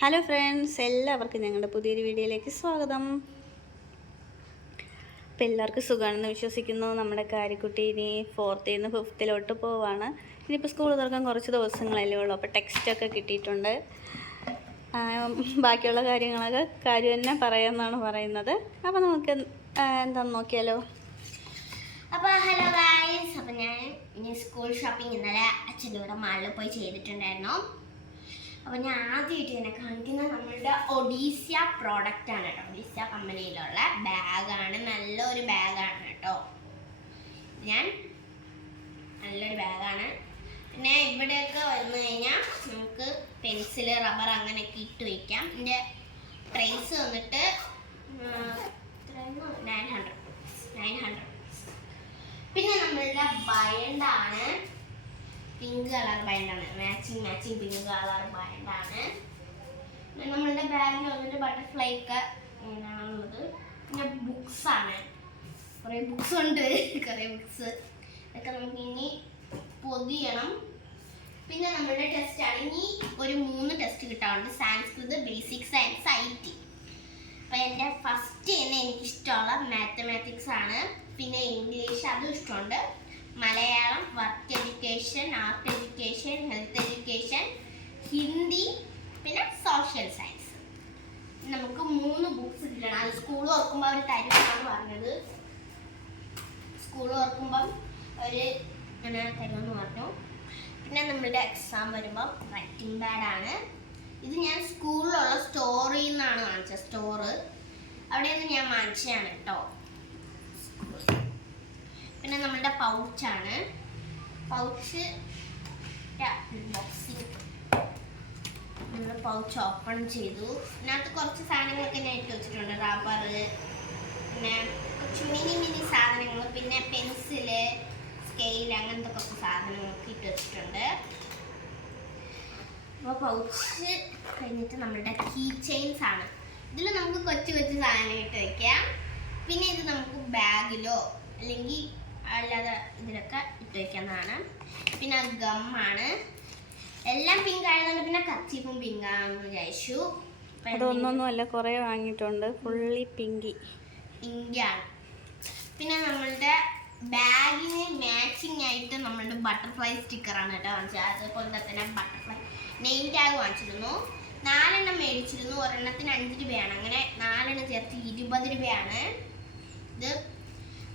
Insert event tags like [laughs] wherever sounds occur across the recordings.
Hello friends എല്ലാവർക്കും ഞങ്ങളുടെ പുതിയൊരു വീഡിയോയിലേക്ക് സ്വാഗതം. അപ്പം എല്ലാവർക്കും സുഖമാണെന്ന് വിശ്വസിക്കുന്നു. നമ്മുടെ കാരിക്കുട്ടി ഇനി ഫോർത്തിൽ നിന്ന് ഫിഫ്ത്തിലോട്ട് പോവാണ്. ഇനിയിപ്പോൾ സ്കൂൾ തുറക്കാൻ കുറച്ച് ദിവസങ്ങളല്ലേ ഉള്ളൂ. അപ്പോൾ ടെക്സ്റ്റൊക്കെ കിട്ടിയിട്ടുണ്ട്. ബാക്കിയുള്ള കാര്യങ്ങളൊക്കെ കാര്യം തന്നെ പറയാമെന്നാണ് പറയുന്നത്. അപ്പോൾ നമുക്ക് എന്താണെന്ന് നോക്കിയാലോ? അപ്പോൾ ഹലോ ഗായ്സ് അപ്പോൾ ഞാൻ ഇനി സ്കൂൾ ഷോപ്പിംഗ് ഇന്നലെ അച്ഛന്റെ കൂടെ മാളിൽ പോയി ചെയ്തിട്ടുണ്ടായിരുന്നു. അപ്പോൾ ഞാൻ ആദ്യമായിട്ട് തന്നെ കാണിക്കുന്നത് നമ്മളുടെ ഒഡീസ്യ പ്രോഡക്റ്റ് ആണ് കേട്ടോ. ഒഡീസ്യ കമ്പനിയിലുള്ള ബാഗാണ് നല്ലൊരു ബാഗാണ് കേട്ടോ. ഞാൻ നല്ലൊരു ബാഗാണ് പിന്നെ ഇവിടെയൊക്കെ വന്നു കഴിഞ്ഞാൽ നമുക്ക് പെൻസിൽ റബ്ബർ അങ്ങനെയൊക്കെ ഇട്ട് വയ്ക്കാം ഇതിന്റെ പ്രൈസ് വന്നിട്ട് നയൻ ഹൺഡ്രഡ് നയൻ ഹൺഡ്രഡ് പിന്നെ നമ്മളുടെ ബയണ്ടാണ് പിങ്ക് കളർ ബാൻഡാണ് മാച്ചിങ് മാച്ചിങ് പിങ്ക് കളർ ബാൻഡാണ് നമ്മളുടെ ബാഗിൽ വന്നിട്ട് ബട്ടർഫ്ലൈ ഒക്കെ ഇങ്ങനെയാണുള്ളത് പിന്നെ ബുക്സ് ആണ്. കുറേ ബുക്സ് ഉണ്ട്. [laughs] കുറേ ബുക്സ് ഇതൊക്കെ നമുക്ക് ഇനി പൊതിയണം. പിന്നെ നമ്മളുടെ ടെസ്റ്റ് ആണ്. ഇനി ഒരു മൂന്ന് ടെസ്റ്റ് കിട്ടാറുണ്ട്. Sanskrit basic science I T അപ്പം എന്റെ ഫസ്റ്റ് തന്നെ എനിക്കിഷ്ടമുള്ള മാത്തമാറ്റിക്സ് ആണ്. പിന്നെ ഇംഗ്ലീഷ് അതും ഇഷ്ടമുണ്ട്. Malayalam work education art education health education Hindi പിന്നെ സോഷ്യൽ സയൻസ് നമുക്ക് മൂന്ന് ബുക്ക്സ് കിട്ടണം അത് സ്കൂൾ ഓർക്കുമ്പോൾ അവർ തരുമെന്നാണ് പറഞ്ഞത്. സ്കൂൾ ഓർക്കുമ്പം അവർ അങ്ങനെ തരുമെന്ന് പറഞ്ഞു. പിന്നെ നമ്മളുടെ എക്സാം വരുമ്പം റൈറ്റിംഗ് പാഡാണ് ഇത് ഞാൻ സ്കൂളിലുള്ള സ്റ്റോറിൽ നിന്നാണ് വാങ്ങിച്ചത് സ്റ്റോറ് അവിടെ നിന്ന് ഞാൻ വാങ്ങിച്ചതാണ് കേട്ടോ പിന്നെ നമ്മളുടെ പൗച്ചാണ് പൗച്ച് ബോക്സിങ് നമ്മൾ പൗച്ച് ഓപ്പൺ ചെയ്തു. ഇതിനകത്ത് കുറച്ച് സാധനങ്ങളൊക്കെ ഞാൻ ഇട്ട് വെച്ചിട്ടുണ്ട്. റബ്ബർ പിന്നെ കുറച്ച് മിനി മിനി സാധനങ്ങൾ പിന്നെ പെൻസിൽ സ്കെയിൽ അങ്ങനത്തെ കുറച്ച് സാധനങ്ങളൊക്കെ ഇട്ട് വെച്ചിട്ടുണ്ട്. അപ്പോൾ പൗച്ച് കഴിഞ്ഞിട്ട് നമ്മളുടെ കീ ചെയിൻസ് ആണ്. ഇതിൽ നമുക്ക് കൊച്ചു കൊച്ചു സാധനം ഇട്ട് വെക്കാം. പിന്നെ ഇത് നമുക്ക് ബാഗിലോ അല്ലെങ്കിൽ അല്ലാതെ ഇതിലൊക്കെ ഇട്ട് വയ്ക്കുന്നതാണ് പിന്നെ ഗമ്മാണ്. എല്ലാം പിങ്ക് ആയതുകൊണ്ട് പിന്നെ കച്ചിപ്പും പിങ്ക് ആണെന്ന് വിചാരിച്ചു. ഒന്നൊന്നുമല്ല അതൊന്നൊന്നുമല്ല കുറേ വാങ്ങിയിട്ടുണ്ട്. ഫുള്ളി പിങ്കി പിങ്കാണ് പിന്നെ നമ്മളുടെ ബാഗിന് മാച്ചിങ് ആയിട്ട് നമ്മളുടെ ബട്ടർഫ്ലൈ സ്റ്റിക്കറാണ് കേട്ടോ വാങ്ങിച്ചത്. അതുപോലെ തന്നെ ബട്ടർഫ്ലൈ നെയിം ടാഗ് വാങ്ങിച്ചിരുന്നു. നാലെണ്ണം മേടിച്ചിരുന്നു. ഒരെണ്ണത്തിന് അഞ്ച് രൂപയാണ്. അങ്ങനെ നാലെണ്ണം ചേർത്ത് ഇരുപത് രൂപയാണ്. ഇത്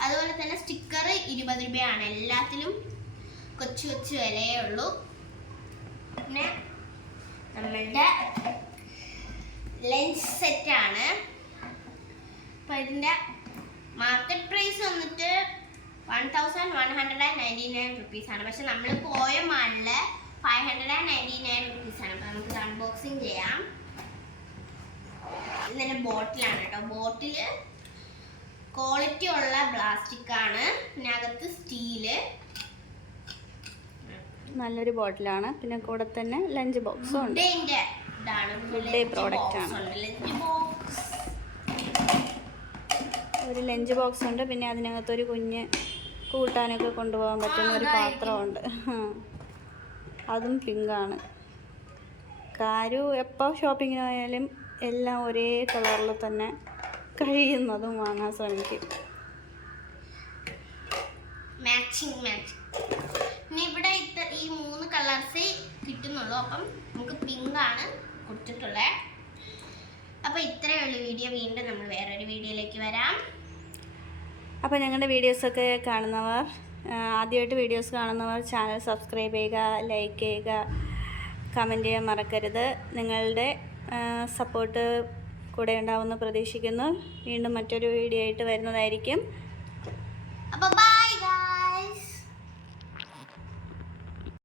അതുപോലെ തന്നെ സ്റ്റിക്കർ ഇരുപത് രൂപയാണ്. എല്ലാത്തിലും കൊച്ചു കൊച്ചു വിലയേ ഉള്ളൂ. പിന്നെ നമ്മളുടെ ലഞ്ച് സെറ്റാണ് അപ്പം ഇതിന്റെ മാർക്കറ്റ് പ്രൈസ് വന്നിട്ട് one thousand one hundred and ninety nine റുപ്പീസാണ് പക്ഷെ നമ്മൾ പോയ മാളിൽ five hundred and ninety nine റുപ്പീസാണ് അപ്പം നമുക്ക് അൺബോക്സിങ് ചെയ്യാം. ഇതിന്റെ ബോട്ടിലാണ് കേട്ടോ. ബോട്ടിൽ ക്വാളിറ്റി ഉള്ള പ്ലാസ്റ്റിക് ആണ്. പിന്നെ അകത്ത് സ്റ്റീൽ നല്ലൊരു ബോട്ടിലാണ് പിന്നെ കൂടെ തന്നെ ലഞ്ച് ബോക്സും ഉണ്ട്. day ആണ്. ഒരു ലഞ്ച് ബോക്സ് ഉണ്ട്. പിന്നെ അതിനകത്ത് ഒരു കുഞ്ഞ് കൂട്ടാനൊക്കെ കൊണ്ടുപോകാൻ പറ്റുന്ന ഒരു പാത്രമുണ്ട് അതും പിങ്ക് ആണ്. കാരു എപ്പോൾ ഷോപ്പിങ്ങിന് പോയാലും എല്ലാം ഒരേ കളറിൽ തന്നെ കഴിയുന്നതും വാങ്ങാൻ ശ്രമിക്കും. മാച്ചിങ് മാച്ചിങ് പിന്നെ ഇവിടെ ഇത്ര ഈ മൂന്ന് കളേഴ്സേ കിട്ടുന്നുള്ളൂ. അപ്പം നമുക്ക് പിങ്ക് ആണ് കൊടുത്തിട്ടുള്ളത് അപ്പോൾ ഇത്രയേ ഉള്ളൂ വീഡിയോ വീണ്ടും നമ്മൾ വേറൊരു വീഡിയോയിലേക്ക് വരാം. അപ്പോൾ ഞങ്ങളുടെ വീഡിയോസൊക്കെ കാണുന്നവർ ആദ്യമായിട്ട് വീഡിയോസ് കാണുന്നവർ ചാനൽ സബ്സ്ക്രൈബ് ചെയ്യുക ലൈക്ക് ചെയ്യുക കമന്റ് ചെയ്യാൻ മറക്കരുത്. നിങ്ങളുടെ സപ്പോർട്ട് കൂടെ ഉണ്ടാവുമെന്ന് പ്രതീക്ഷിക്കുന്നു. വീണ്ടും മറ്റൊരു വീഡിയോ ആയിട്ട് വരുന്നതായിരിക്കും.